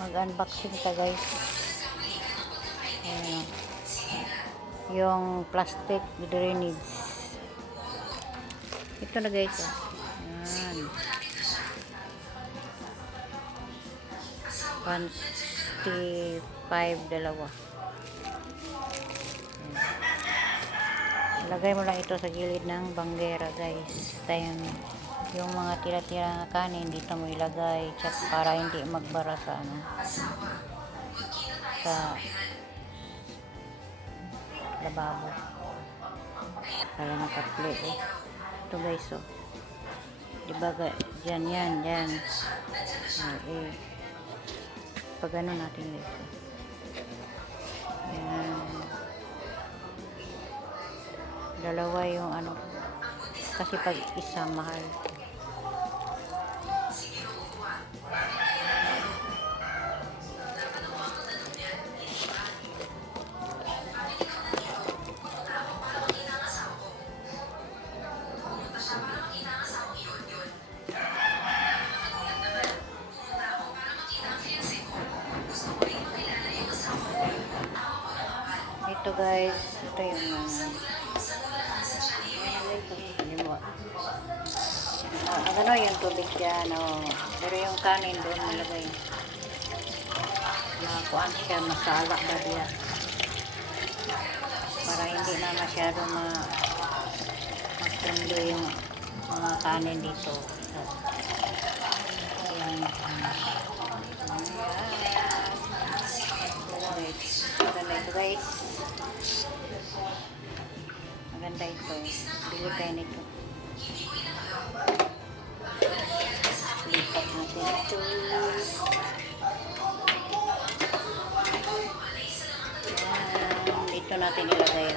Mag-unboxing ta guys. Ayan, yung plastic drainage. Ito na guys. Ayan. 165 dalawa. Lagay mo lang ito sa gilid ng banggera guys. Tayo yung mga tira-tira na kanin dito mo ilagay para hindi magbara sa sa lababo para nakapli ito guys diba dyan pag ano natin guys yan. Dalawa yung kasi pag isa mahal. Ito guys, ito yung yung tubig dyan, pero yung kanin doon nalagay kuhaan siya, masala ba diya para hindi na masyado magpundo yung mga kanin dito. Ayan. Maganda ito guys, maganda ito, bili kayo nito. Lipat natin ito. Dito natin ilagay.